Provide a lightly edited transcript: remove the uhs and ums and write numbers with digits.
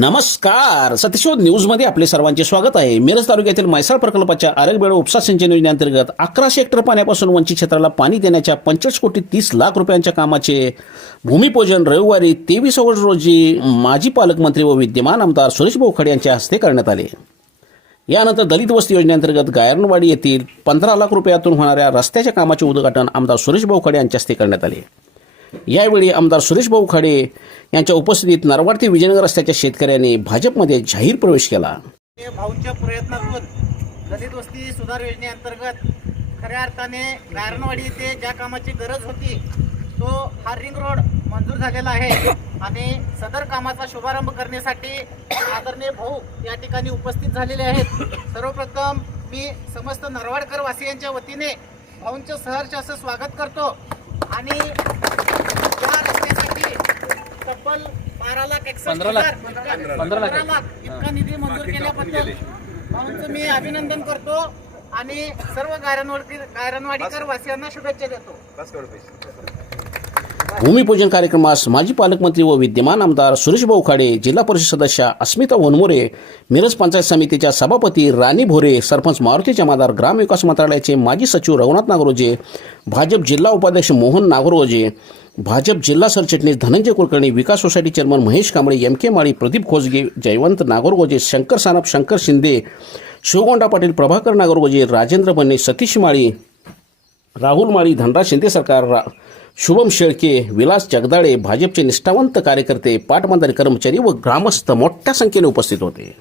नमस्कार. सत्यशोध न्यूजमध्ये आपले सर्वांचे स्वागत आहे. मिरज तालुक्यातील म्हैसाळ प्रकल्पाच्या आरगबेळ उपसा सिंचन योजनेअंतर्गत 1100 हेक्टर पाण्यापासून वंचित क्षेत्राला पाणी देण्याच्या 45,30,00,000 रुपयांच्या कामाचे भूमिपूजन रविवारी 23 ऑगस्ट रोजी माजी पालकमंत्री व विद्यमान आमदार सुरेश भाऊ खडे यांच्या हस्ते करण्यात आले. यानंतर दलित वस्ती योजनेअंतर्गत गायरनवाडी येथील 15 लाख रुपयातून होणाऱ्या रस्त्याच्या कामाचे उद्घाटन आमदार सुरेश भाऊ खडे यांच्या हस्ते करण्यात आले. यावेळी आमदार सुरेश भाऊ खडे यांच्या उपस्थितीत नरवाड ते विजयनगर रस्त्याच्या शेतकऱ्यांनी भाजपमध्ये जाहीर प्रवेश केला. भाऊंच्या प्रयत्नातून दलित वस्ती सुधार योजनेअंतर्गत खऱ्या अर्थाने गायरनवाडी येथे ज्या कामाची गरज होती तो हा रिंग रोड मंजूर झालेला आहे आणि सदर कामाचा शुभारंभ करण्यासाठी आदरणीय भाऊ या ठिकाणी उपस्थित झालेले आहेत. सर्वप्रथम मी समस्त नरवाडकर वासियांच्या वतीने भाऊंचं सहर्ष असं स्वागत करतो आणि या रस्त्यासाठी तब्बल 12,61,15 लाख इतका निधी मंजूर केल्याबद्दल भाऊंचं मी अभिनंदन करतो आणि सर्व गायरनवाडीकर वासियांना शुभेच्छा देतो. भूमिपूजन कार्यक्रमास माजी पालकमंत्री व विद्यमान आमदार सुरेश भाऊ खडे, जिल्हा परिषद सदस्य अस्मिता वनमोरे, मिरज पंचायत समितीच्या सभापती राणी भोरे, सरपंच मारुती जमादार, ग्रामविकास मंत्रालयाचे माजी सचिव रघुनाथ नागरोजे, भाजप जिल्हा उपाध्यक्ष मोहन नागरोजे, भाजप जिल्हा सरचिटणीस Dhananjay Kulkarni, Vikas society chairman Mahesh Kamble, M K. Mali, Pradeep Khosage, Jaywant Nagargoje, Shankar Sanap, Shankar Shinde, Shivgonda Patil, Prabhakar Nagargoje, Rajendra Banne, Satish माळी, राहुल माळी, धनराज शिंदे सरकार, शुभम शेळके, विलास जगदाळे, भाजपचे निष्ठावंत कार्यकर्ते, पाटबंधारे कर्मचारी व ग्रामस्थ मोठ्या संख्येने उपस्थित होते.